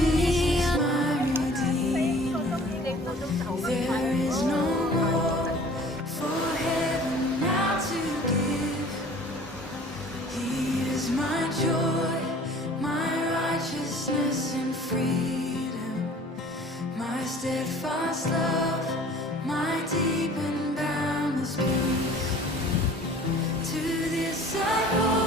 Jesus, my Redeemer. There is no more for heaven now to give. He is my joy, my righteousness and freedom, my steadfast love, my deep and boundless peace. To this I hold.